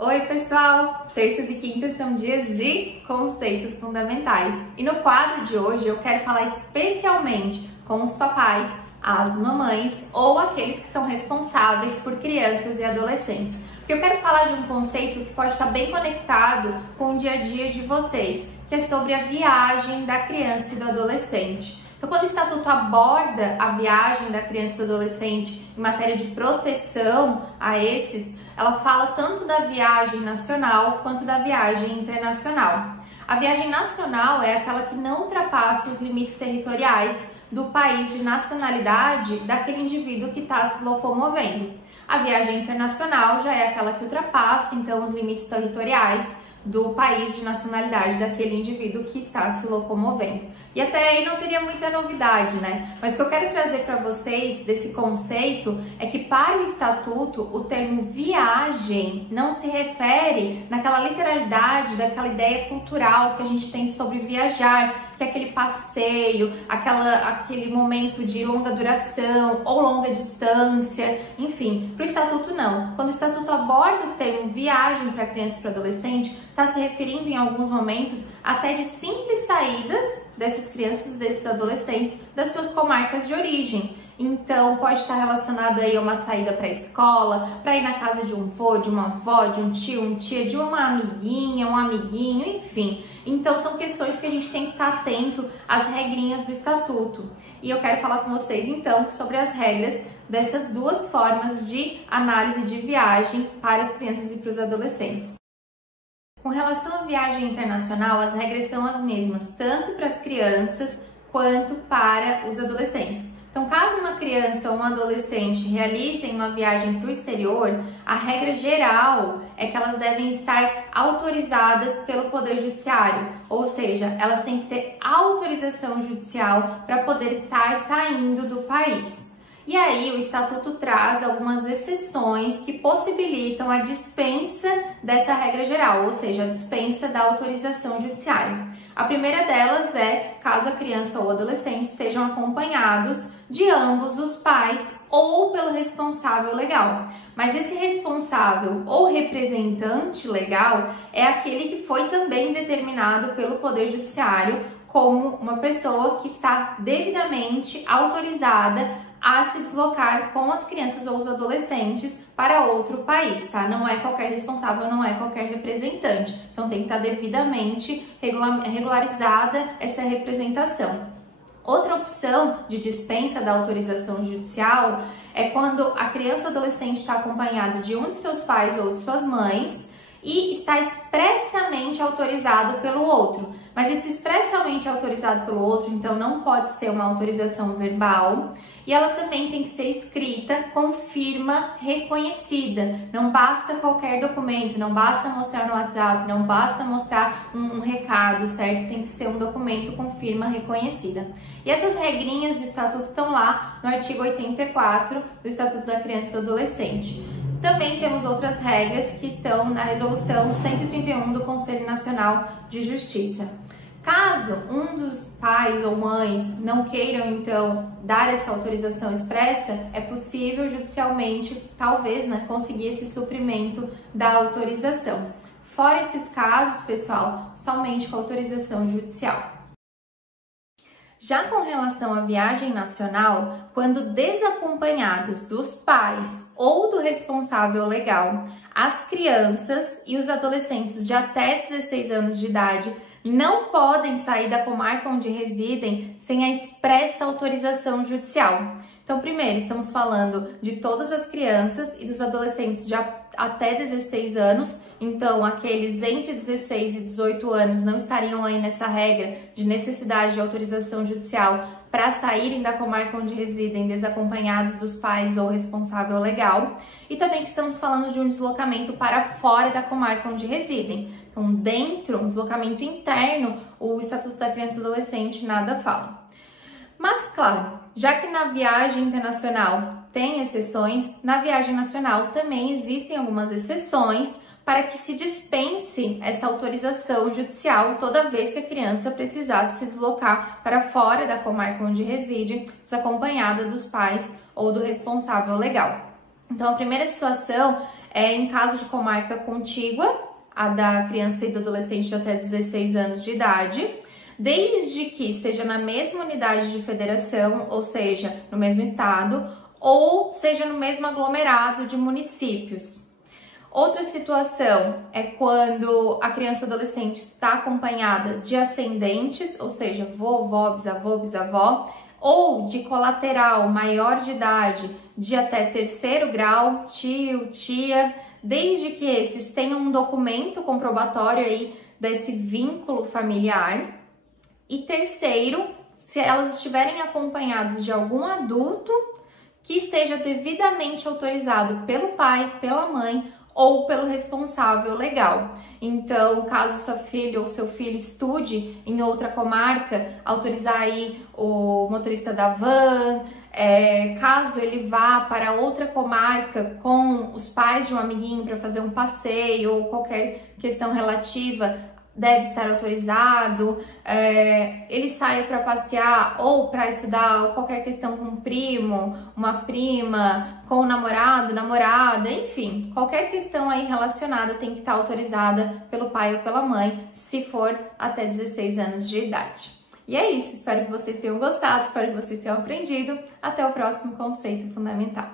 Oi pessoal! Terças e quintas são dias de conceitos fundamentais e no quadro de hoje eu quero falar especialmente com os papais, as mamães ou aqueles que são responsáveis por crianças e adolescentes. Porque eu quero falar de um conceito que pode estar bem conectado com o dia a dia de vocês, que é sobre a viagem da criança e do adolescente. Então, quando o Estatuto aborda a viagem da criança e do adolescente em matéria de proteção a esses, ela fala tanto da viagem nacional quanto da viagem internacional. A viagem nacional é aquela que não ultrapassa os limites territoriais do país de nacionalidade daquele indivíduo que está se locomovendo. A viagem internacional já é aquela que ultrapassa, então, os limites territoriais do país de nacionalidade daquele indivíduo que está se locomovendo. E até aí não teria muita novidade, né? Mas o que eu quero trazer para vocês desse conceito é que para o Estatuto o termo viagem não se refere naquela literalidade, daquela ideia cultural que a gente tem sobre viajar, que é aquele passeio, aquele momento de longa duração ou longa distância, enfim. Para o Estatuto não. Quando o Estatuto aborda o termo viagem para criança e para adolescente, está se referindo em alguns momentos até de simples saídas dessas crianças e desses adolescentes das suas comarcas de origem. Então, pode estar relacionado aí a uma saída para a escola, para ir na casa de um vô, de uma avó, de um tio, uma tia, de uma amiguinha, um amiguinho, enfim. Então, são questões que a gente tem que estar atento às regrinhas do Estatuto. E eu quero falar com vocês, então, sobre as regras dessas duas formas de análise de viagem para as crianças e para os adolescentes. Com relação à viagem internacional, as regras são as mesmas, tanto para as crianças quanto para os adolescentes. Então, caso uma criança ou um adolescente realizem uma viagem para o exterior, a regra geral é que elas devem estar autorizadas pelo Poder Judiciário, ou seja, elas têm que ter autorização judicial para poder estar saindo do país. E aí o Estatuto traz algumas exceções que possibilitam a dispensa dessa regra geral, ou seja, a dispensa da autorização judiciária. A primeira delas é caso a criança ou adolescente estejam acompanhados de ambos os pais ou pelo responsável legal. Mas esse responsável ou representante legal é aquele que foi também determinado pelo Poder Judiciário como uma pessoa que está devidamente autorizada a se deslocar com as crianças ou os adolescentes para outro país, tá? Não é qualquer responsável, não é qualquer representante. Então tem que estar devidamente regularizada essa representação. Outra opção de dispensa da autorização judicial é quando a criança ou adolescente está acompanhado de um de seus pais ou de suas mães e está expressamente autorizado pelo outro. Mas esse expressamente autorizado pelo outro, então, não pode ser uma autorização verbal e ela também tem que ser escrita com firma reconhecida. Não basta qualquer documento, não basta mostrar no WhatsApp, não basta mostrar um recado, certo? Tem que ser um documento com firma reconhecida. E essas regrinhas do Estatuto estão lá no artigo 84 do Estatuto da Criança e do Adolescente. Também temos outras regras que estão na Resolução 131 do Conselho Nacional de Justiça. Caso um dos pais ou mães não queiram, então, dar essa autorização expressa, é possível judicialmente, talvez, né, conseguir esse suprimento da autorização. Fora esses casos, pessoal, somente com autorização judicial. Já com relação à viagem nacional, quando desacompanhados dos pais ou do responsável legal, as crianças e os adolescentes de até 16 anos de idade não podem sair da comarca onde residem sem a expressa autorização judicial. Então, primeiro, estamos falando de todas as crianças e dos adolescentes de até 16 anos, então aqueles entre 16 e 18 anos não estariam aí nessa regra de necessidade de autorização judicial para saírem da comarca onde residem desacompanhados dos pais ou responsável legal. E também que estamos falando de um deslocamento para fora da comarca onde residem. Então, dentro, um deslocamento interno, o Estatuto da Criança e do Adolescente nada fala. Mas, claro, já que na viagem internacional tem exceções, na viagem nacional também existem algumas exceções para que se dispense essa autorização judicial toda vez que a criança precisasse se deslocar para fora da comarca onde reside, desacompanhada dos pais ou do responsável legal. Então, a primeira situação em caso de comarca contígua, a da criança e do adolescente de até 16 anos de idade, desde que seja na mesma unidade de federação, ou seja, no mesmo estado, ou seja no mesmo aglomerado de municípios. Outra situação é quando a criança ou adolescente está acompanhada de ascendentes, ou seja, vovó, bisavô, bisavó, ou de colateral maior de idade de até 3º grau, tio, tia, desde que esses tenham um documento comprobatório aí desse vínculo familiar. E terceiro, se elas estiverem acompanhadas de algum adulto que esteja devidamente autorizado pelo pai, pela mãe ou pelo responsável legal. Então, caso sua filha ou seu filho estude em outra comarca, autorizar aí o motorista da van, caso ele vá para outra comarca com os pais de um amiguinho para fazer um passeio ou qualquer questão relativa, deve estar autorizado, ele saia para passear ou para estudar ou qualquer questão com um primo, uma prima, com o namorado, namorada, enfim, qualquer questão aí relacionada tem que estar autorizada pelo pai ou pela mãe, se for até 16 anos de idade. E é isso, espero que vocês tenham gostado, espero que vocês tenham aprendido. Até o próximo conceito fundamental.